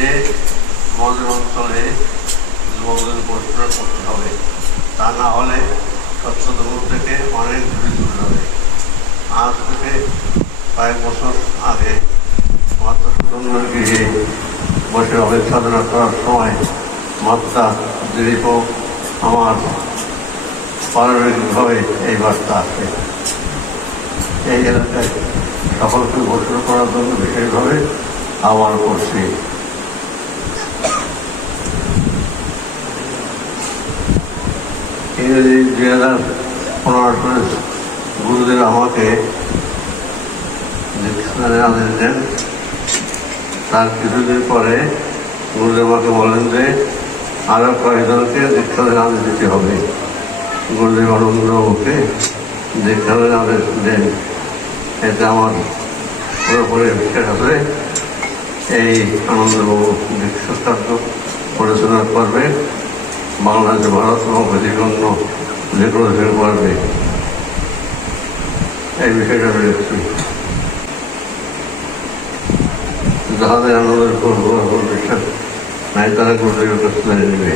যে আমাদের অঞ্চলে যুবকদের পড়াশোনা করতে হবে, তা না হলে স্বচ্ছতাবোধ থেকে অনেক দূরে দূরে হবে। আজ থেকে কয়েক বছর আগে মহাত্মা সুন্দর গৃহে বসে অনেক সাধনা করার সময় মাত্রা দীর্ঘ আমার পারস্পরিকভাবে এই বার্তা আসে। এই এলাকায় সকলকে ঘোষণা করার জন্য বিশেষভাবে আহ্বান করছি। ইংরেজি 2015 সালে গুরুদেব আমাকে দীক্ষাদানে আদেশ দেন। তার কিছুদিন পরে গুরুদেব আমাকে বলেন যে আরো কয়েকজনকে দীক্ষাদানে আদেশ দিতে হবে। গুরুদেব আনন্দবাবুকে দীক্ষাদানে আদেশ দেন। এতে আমার পুরোপুরি বিশ্বাস আছে এই আনন্দবাবু দীক্ষা কার্য পরিচালনা করবে, বাংলাদেশ, ভারত এবং অধিকন্য যে কোনো দেশে পারবে, এই বিষয়টা রয়েছে। যাহাদের আনন্দের বিশ্বাস নাই তারা গুরুদেবের কাছে নেবে।